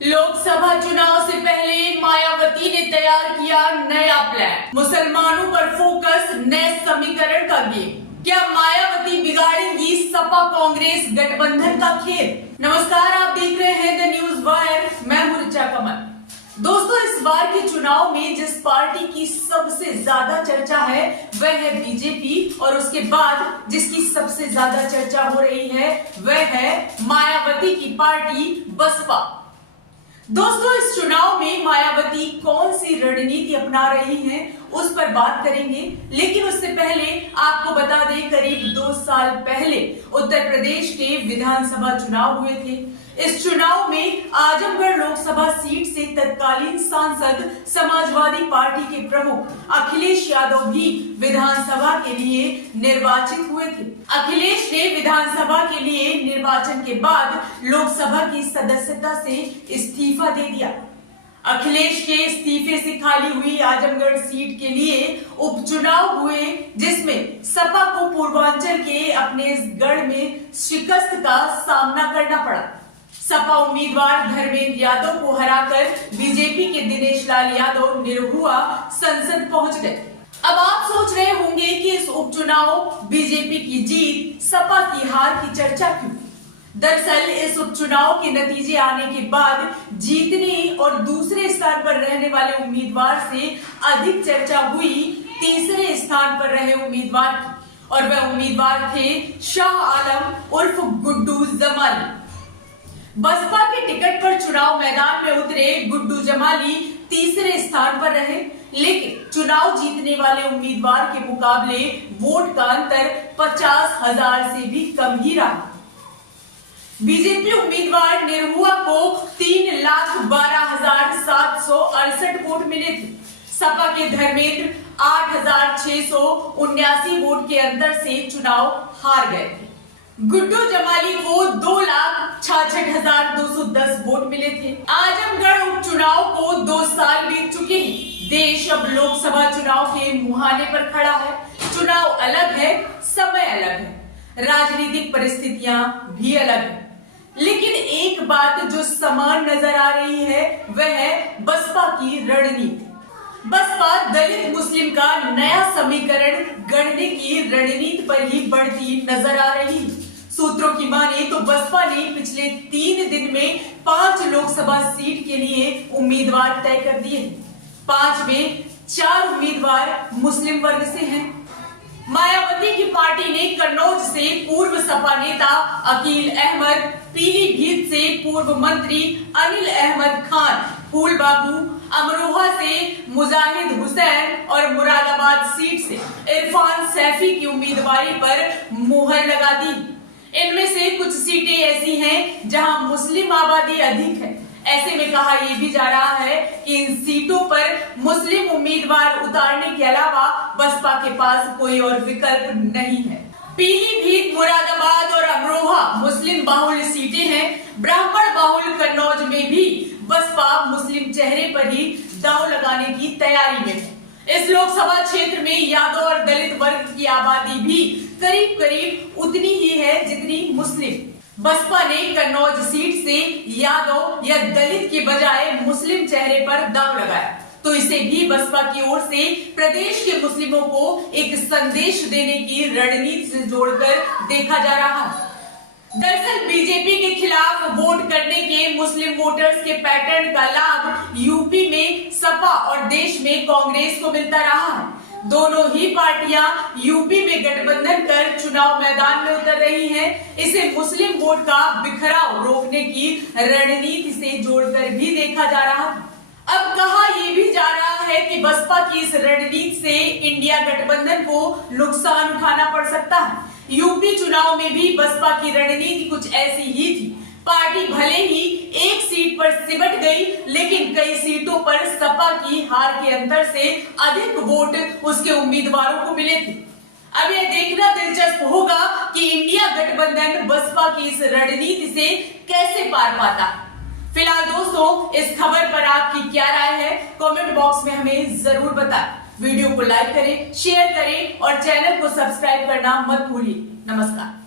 लोकसभा चुनाव से पहले मायावती ने तैयार किया नया प्लान। मुसलमानों पर फोकस, नए समीकरण का गेम। क्या मायावती बिगाड़ेंगी सपा कांग्रेस गठबंधन का खेल? नमस्कार, आप देख रहे हैं द न्यूज वायर। मैं हूं ऋचा कमल। दोस्तों, इस बार के चुनाव में जिस पार्टी की सबसे ज्यादा चर्चा है वह है बीजेपी, और उसके बाद जिसकी सबसे ज्यादा चर्चा हो रही है वह है मायावती की पार्टी बसपा। दोस्तों, इस चुनाव में मायावती कौन सी रणनीति अपना रही हैं उस पर बात करेंगे, लेकिन उससे पहले आपको बता दें, करीब 2 साल पहले उत्तर प्रदेश के विधानसभा चुनाव हुए थे। इस चुनाव में आजमगढ़ लोकसभा सीट से तत्कालीन सांसद समाजवादी पार्टी के प्रमुख अखिलेश यादव भी विधानसभा के लिए निर्वाचित हुए थे। अखिलेश ने विधानसभा के लिए निर्वाचन के बाद लोकसभा की सदस्यता से इस्तीफा दे दिया। अखिलेश के इस्तीफे से खाली हुई आजमगढ़ सीट के लिए उपचुनाव हुए, जिसमें सपा को पूर्वांचल के अपने इस गढ़ में शिकस्त का सामना करना पड़ा। सपा उम्मीदवार धर्मेंद्र यादव को हराकर बीजेपी के दिनेश लाल यादव निरहुआ संसद पहुंच गए। अब आप सोच रहे होंगे कि इस उपचुनाव बीजेपी की जीत, सपा की हार की चर्चा क्यों? दरअसल इस उपचुनाव के नतीजे आने के बाद जीतने और दूसरे स्थान पर रहने वाले उम्मीदवार से अधिक चर्चा हुई तीसरे स्थान पर रहे उम्मीदवार की, और वह उम्मीदवार थे शाह आलम उर्फ गुड्डू जमाली। बसपा के टिकट पर चुनाव मैदान में उतरे गुड्डू जमाली तीसरे स्थान पर रहे, लेकिन चुनाव जीतने वाले उम्मीदवार के मुकाबले वोट का अंतर 50,000 से भी कम ही रहा। बीजेपी उम्मीदवार निरहुआ को 3,12,768 वोट मिले थे। सपा के धर्मेंद्र 8,679 वोट के अंतर से चुनाव हार गए थे। गुड्डू जमाली को 2,66,210 वोट मिले थे। आजमगढ़ उपचुनाव को 2 साल बीत चुके हैं। देश अब लोकसभा चुनाव के मुहाने पर खड़ा है। चुनाव अलग है, समय अलग है, राजनीतिक परिस्थितियां भी अलग है, लेकिन एक बात जो समान नजर आ रही है वह है बसपा की रणनीति। बसपा दलित मुस्लिम का नया समीकरण गढ़ने की रणनीति पर ही बढ़ती नजर आ रही है। सूत्रों की माने तो बसपा ने पिछले 3 दिन में 5 लोकसभा सीट के लिए उम्मीदवार तय कर दिए। 5 में 4 उम्मीदवार मुस्लिम वर्ग से हैं। मायावती की पार्टी ने कन्नौज से पूर्व सपा नेता अकील अहमद, पीलीभीत से पूर्व मंत्री अनिल अहमद खान, फूल बाबू, अमरोहा से मुजाहिद हुसैन और मुरादाबाद सीट से इरफान सैफी की उम्मीदवारी पर मुहर लगा दी। इनमें से कुछ सीटें ऐसी हैं जहां मुस्लिम आबादी अधिक है। ऐसे में कहा यह भी जा रहा है कि इन सीटों पर मुस्लिम उम्मीदवार उतारने के अलावा बसपा के पास कोई और विकल्प नहीं है। पीलीभीत, मुरादाबाद और अमरोहा मुस्लिम बाहुल सीटें हैं। ब्राह्मण बाहुल कन्नौज में भी बसपा मुस्लिम चेहरे पर ही दांव लगाने की तैयारी में है। इस लोकसभा क्षेत्र में यादव और दलित वर्ग की आबादी भी करीब करीब उतनी ही है जितनी मुस्लिम। बसपा ने कन्नौज सीट से यादव या दलित के बजाय मुस्लिम चेहरे पर दांव लगाया, तो इसे भी बसपा की ओर से प्रदेश के मुस्लिमों को एक संदेश देने की रणनीति से जोड़कर देखा जा रहा है। दरअसल बीजेपी के खिलाफ वोट करने के मुस्लिम वोटर्स के पैटर्न का लाभ यूपी में सपा और देश में कांग्रेस को मिलता रहा है। दोनों ही पार्टियां यूपी में गठबंधन कर चुनाव मैदान में उतर रही हैं। इसे मुस्लिम वोट का बिखराव रोकने की रणनीति से जोड़कर भी देखा जा रहा है। अब कहा यह भी जा रहा है कि बसपा की इस रणनीति से इंडिया गठबंधन को नुकसान उठाना पड़ सकता है। यूपी चुनाव में भी बसपा की रणनीति कुछ ऐसी ही थी। पार्टी भले ही एक सीट पर सिमट गई, लेकिन कई सीटों पर सपा की हार के अंतर से अधिक वोट उसके उम्मीदवारों को मिले थे। अब यह देखना दिलचस्प होगा कि इंडिया गठबंधन बसपा की इस रणनीति से कैसे पार पाता है। फिलहाल दोस्तों, इस खबर पर आपकी क्या राय है, कमेंट बॉक्स में हमें जरूर बताएं। वीडियो को लाइक करें, शेयर करें और चैनल को सब्सक्राइब करना मत भूलिए। नमस्कार।